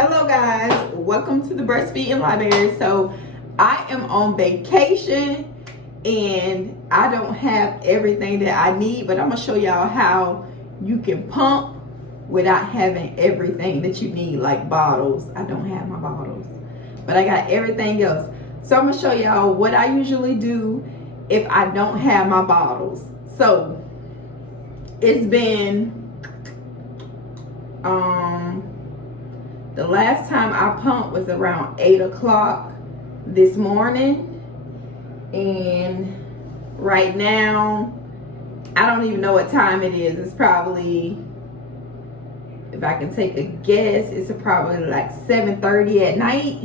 Hello guys, welcome to the Breastfeeding Library. So I am on vacation and I don't have everything that I need, but I'm gonna show y'all how you can pump without having everything that you need, like bottles. I don't have my bottles, but I got everything else. So I'm gonna show y'all what I usually do if I don't have my bottles. So it's been the last time I pumped was around 8 o'clock this morning, and right now I don't even know what time it is. It's probably, if I can take a guess, it's probably like 7:30 at night.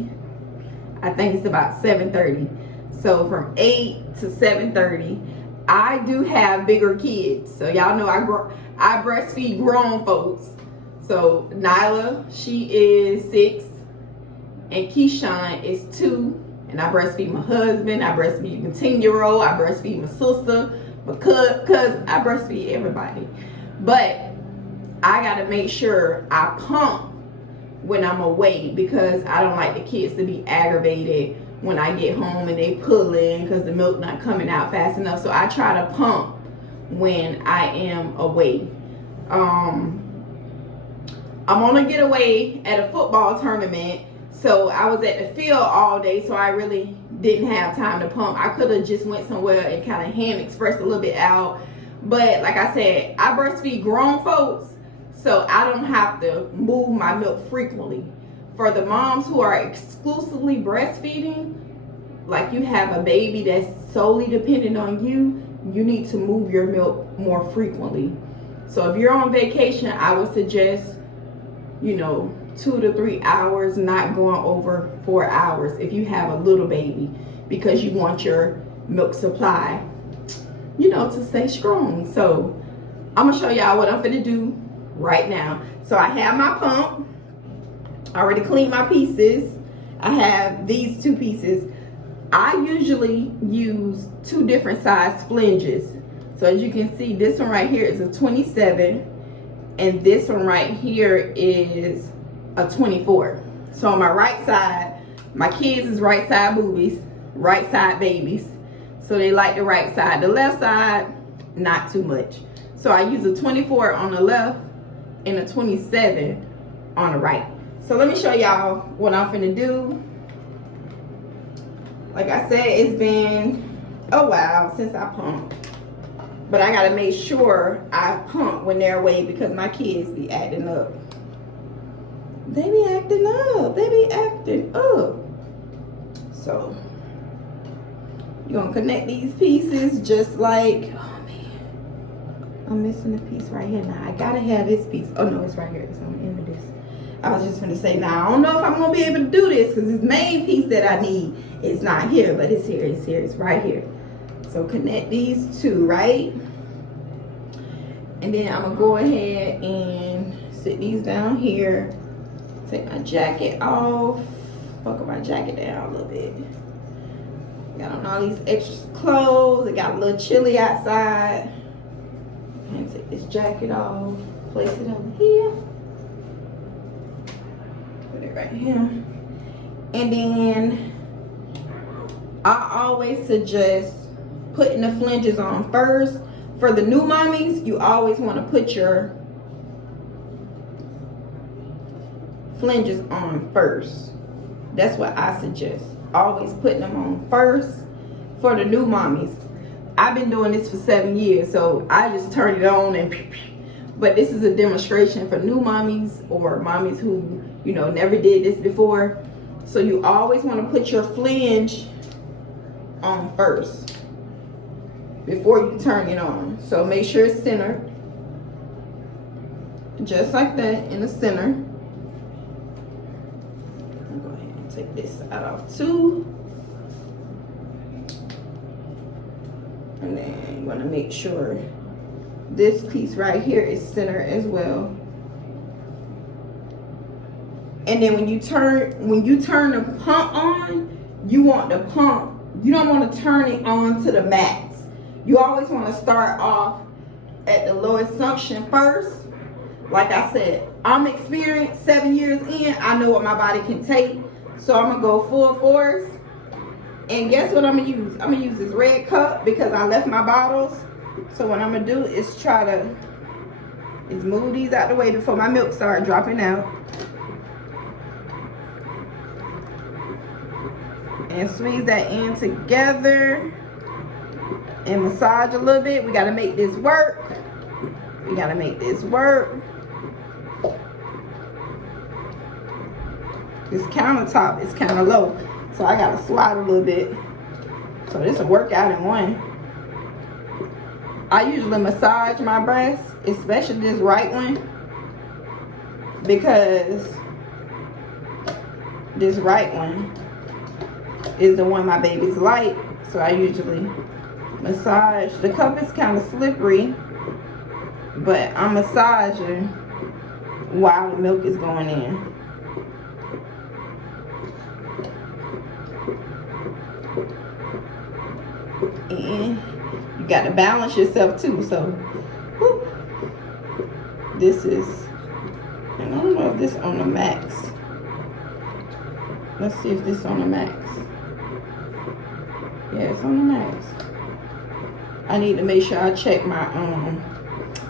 I think it's about 7:30. So from 8 to 7:30. I do have bigger kids, so y'all know I breastfeed grown folks. So Nyla, she is 6, and Keyshawn is 2, and I breastfeed my husband, I breastfeed my 10-year-old, I breastfeed my sister, my cousin, I breastfeed everybody. But I gotta make sure I pump when I'm away, because I don't like the kids to be aggravated when I get home and they pull in because the milk not coming out fast enough. So I try to pump when I am away. I'm on a getaway at a football tournament, so I was at the field all day, so I really didn't have time to pump. I could have just went somewhere and kind of hand expressed a little bit out, but like I said, I breastfeed grown folks, so I don't have to move my milk frequently. For the moms who are exclusively breastfeeding, like you have a baby that's solely dependent on you, you need to move your milk more frequently. So if you're on vacation, I would suggest 2 to 3 hours, not going over 4 hours if you have a little baby, because you want your milk supply, to stay strong. So I'm gonna show y'all what I'm gonna do right now. So I have my pump. I already cleaned my pieces. I have these 2 pieces. I usually use 2 different size flanges. So as you can see, this one right here is a 27. And this one right here is a 24. So on my right side, my kids is right side boobies, right side babies. So they like the right side. The left side, not too much. So I use a 24 on the left and a 27 on the right. So let me show y'all what I'm finna do. Like I said, it's been a while since I pumped. But I gotta make sure I pump when they're away, because my kids be acting up. They be acting up. They be acting up. So you're gonna connect these pieces just like, oh man, I'm missing a piece right here now. I gotta have this piece. Oh no, it's right here. It's on the end of this. I was just gonna say, now I don't know if I'm gonna be able to do this, because this main piece that I need is not here, but it's here, it's here, it's right here. So connect these 2, right? And then I'm gonna go ahead and sit these down here. Take my jacket off. Buckle my jacket down a little bit. Got on all these extra clothes. It got a little chilly outside. And take this jacket off. Place it over here. Put it right here. And then I always suggest putting the flanges on first. For the new mommies, you always want to put your flanges on first. That's what I suggest. Always putting them on first for the new mommies. I've been doing this for 7 years, so I just turn it on and but this is a demonstration for new mommies or mommies who, never did this before. So you always want to put your flange on first before you turn it on. So make sure it's centered, just like that, in the center. I'll go ahead and take this side off too. And then you want to make sure this piece right here is centered as well. And then when you turn the pump on, you want the pump, you don't want to turn it on to the max. You always want to start off at the lowest suction first, like I said, I'm experienced, 7 years in. I know what my body can take. So I'm gonna go full force. And guess what I'm gonna use? I'm gonna use this red cup because I left my bottles. So what I'm gonna do is try to move these out the way before my milk start dropping out. And squeeze that in together and massage a little bit. We gotta make this work. We gotta make this work. This countertop is kind of low, so I gotta slide a little bit. So this will work out in one. I usually massage my breasts, especially this right one, because this right one is the one my babies like. So I usually massage. The cup is kind of slippery, but I'm massaging while the milk is going in. And you got to balance yourself too. So whoop, this is, and I don't know if this on the max. Let's see if this on the max. Yeah, it's on the max. I need to make sure I check my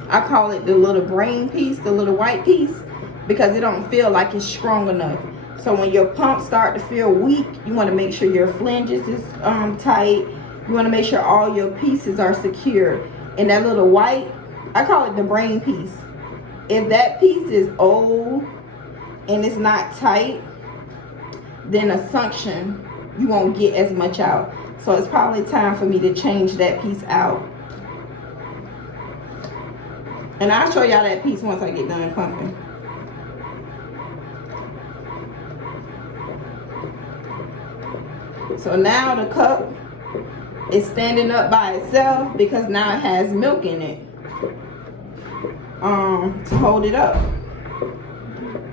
I call it the little brain piece, the little white piece, because it don't feel like it's strong enough. So when your pumps start to feel weak, you want to make sure your flanges is tight. You want to make sure all your pieces are secure. And that little white, I call it the brain piece. If that piece is old and it's not tight, then a suction, you won't get as much out. So it's probably time for me to change that piece out. And I'll show y'all that piece once I get done pumping. So now the cup is standing up by itself because now it has milk in it to hold it up.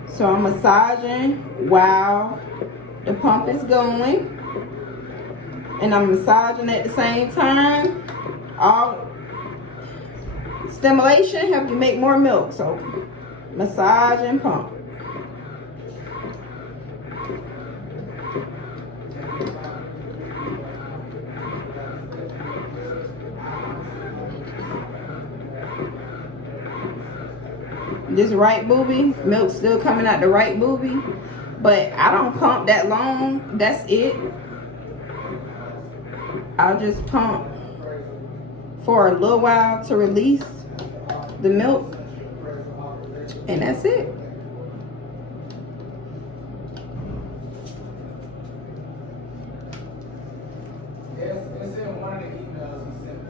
So I'm massaging while the pump is going, and I'm massaging at the same time. All stimulation helps you make more milk. So massage and pump. This right booby, milk's still coming out the right booby, but I don't pump that long. That's it. I'll just pump for a little while to release the milk, and that's it. It's in one of the emails he sent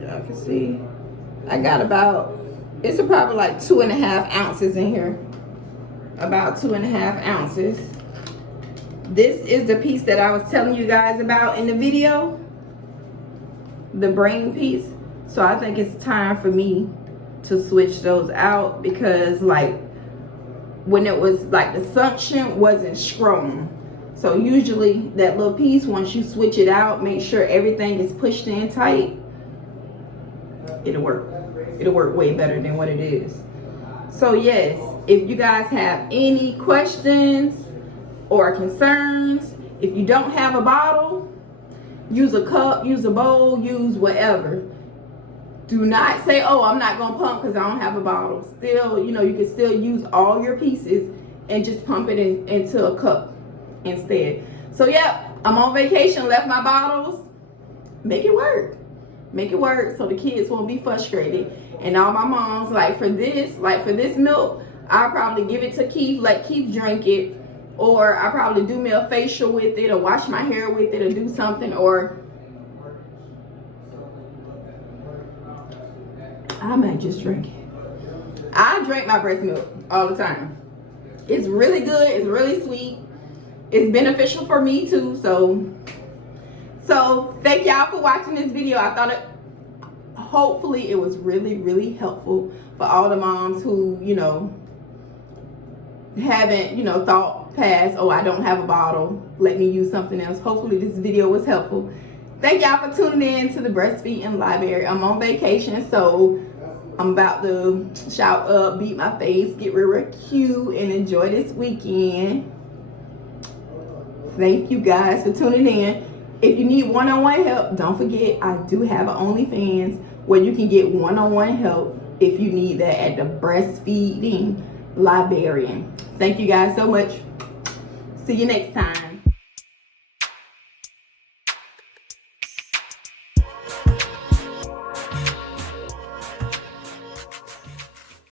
us. Y'all can see I got about, it's probably like 2.5 ounces in here. About 2.5 ounces. This is the piece that I was telling you guys about in the video, the brain piece. So I think it's time for me to switch those out, because like when it was like the suction wasn't strong. So usually that little piece, once you switch it out, make sure everything is pushed in tight, it'll work. It'll work way better than what it is. So yes, if you guys have any questions or concerns, if you don't have a bottle, use a cup, use a bowl, use whatever. Do not say, oh, I'm not gonna pump because I don't have a bottle. Still, you know, you can still use all your pieces and just pump it into a cup instead. So yeah, I'm on vacation, left my bottles. Make it work. Make it work so the kids won't be frustrated. And all my moms, like for this milk, I'll probably give it to Keith, let Keith drink it, or I probably do me a facial with it, or wash my hair with it, or do something, or I might just drink it. I drink my breast milk all the time. It's really good. It's really sweet. It's beneficial for me too. So thank y'all for watching this video. I thought hopefully it was really, really helpful for all the moms who, you know, haven't, you know, thought past, oh, I don't have a bottle, let me use something else. Hopefully this video was helpful. Thank y'all for tuning in to the Breastfeeding Library. I'm on vacation, so I'm about to shout up, beat my face, get real cute, and enjoy this weekend. Thank you guys for tuning in. If you need one-on-one help, don't forget I do have an OnlyFans where you can get one-on-one help if you need that at the Breastfeeding Librarian. Thank you guys so much. See you next time.